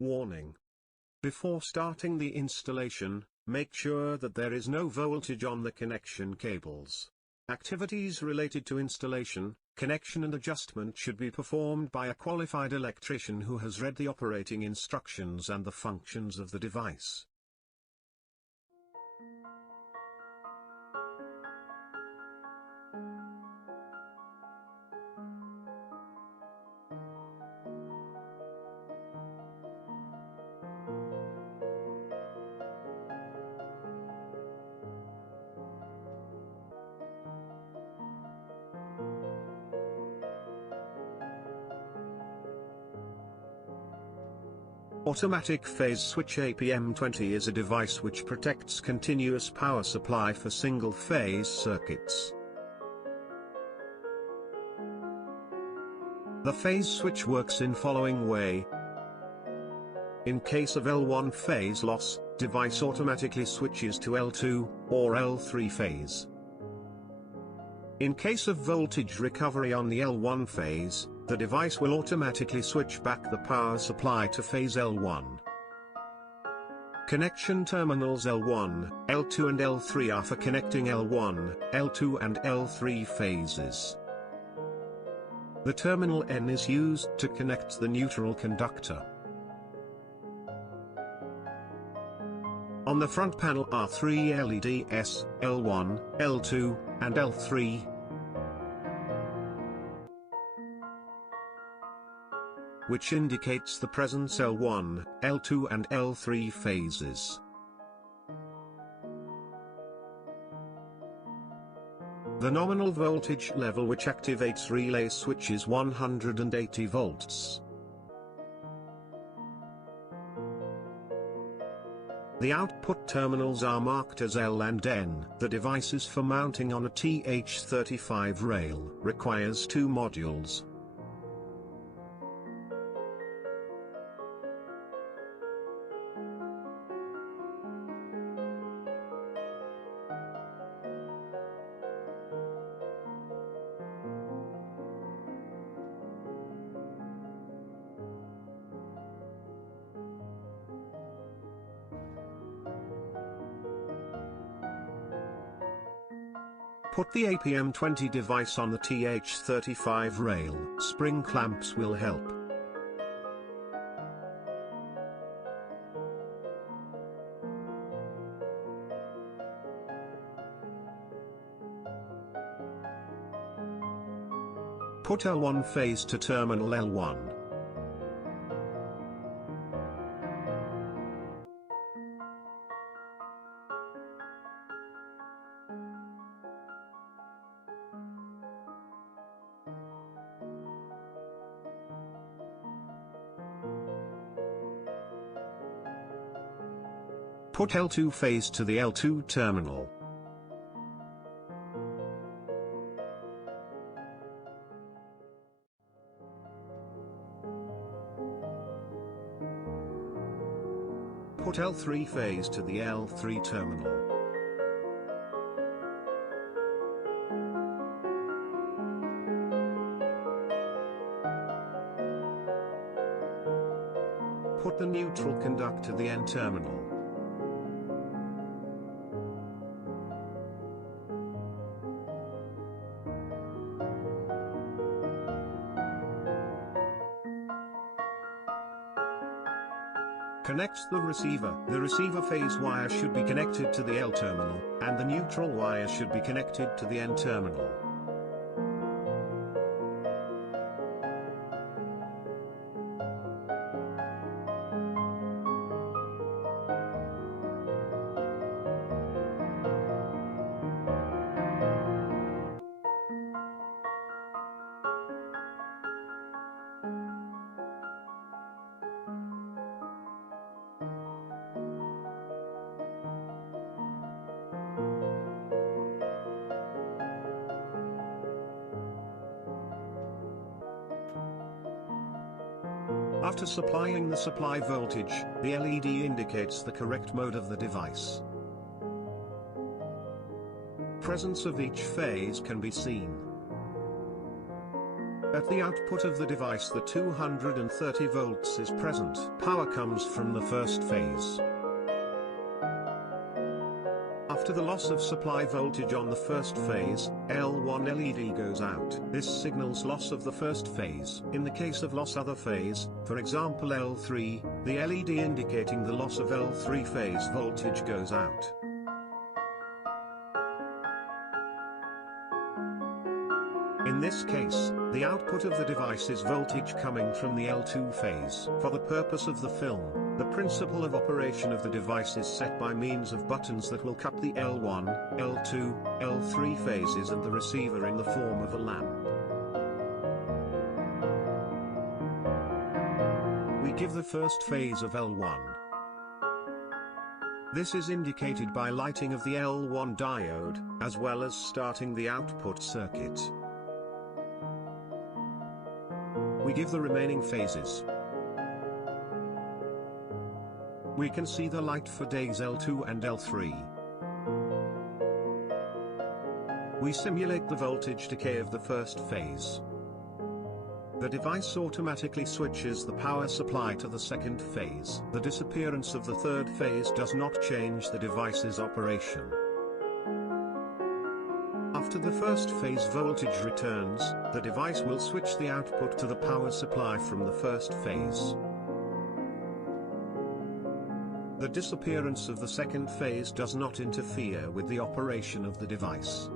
Warning. Before starting the installation, make sure that there is no voltage on the connection cables. Activities related to installation, connection and adjustment should be performed by a qualified electrician who has read the operating instructions and the functions of the device. Automatic phase switch APM-20 is a device which protects continuous power supply for single-phase circuits. The phase switch works in following way. In case of L1 phase loss, device automatically switches to L2 or L3 phase. In case of voltage recovery on the L1 phase, the device will automatically switch back the power supply to phase L1. Connection terminals L1, L2 and L3 are for connecting L1, L2 and L3 phases. The terminal N is used to connect the neutral conductor. On the front panel are three LEDs, L1, L2, and L3. Which indicates the presence L1, L2 and L3 phases. The nominal voltage level which activates relay switch is 180 volts. The output terminals are marked as L and N. The devices for mounting on a TH35 rail requires two modules. Put the APM-20 device on the TH35 rail. Spring clamps will help. Put L1 phase to terminal L1. Put L2 phase to the L2 terminal. Put L3 phase to the L3 terminal. Put the neutral conductor to the N terminal. Connect the receiver. The receiver phase wire should be connected to the L terminal, and the neutral wire should be connected to the N terminal. After supplying the supply voltage, the LED indicates the correct mode of the device. Presence of each phase can be seen. At the output of the device the 230 volts is present. Power comes from the first phase. After the loss of supply voltage on the first phase, L1 LED goes out. This signals loss of the first phase. In the case of loss other phase, for example L3, the LED indicating the loss of L3 phase voltage goes out. In this case, the output of the device is voltage coming from the L2 phase. For the purpose of the film, the principle of operation of the device is set by means of buttons that will cut the L1, L2, L3 phases and the receiver in the form of a lamp. We give the first phase of L1. This is indicated by lighting of the L1 diode, as well as starting the output circuit. We give the remaining phases. We can see the light for days L2 and L3. We simulate the voltage decay of the first phase. The device automatically switches the power supply to the second phase. The disappearance of the third phase does not change the device's operation. After the first phase voltage returns, the device will switch the output to the power supply from the first phase. The disappearance of the second phase does not interfere with the operation of the device.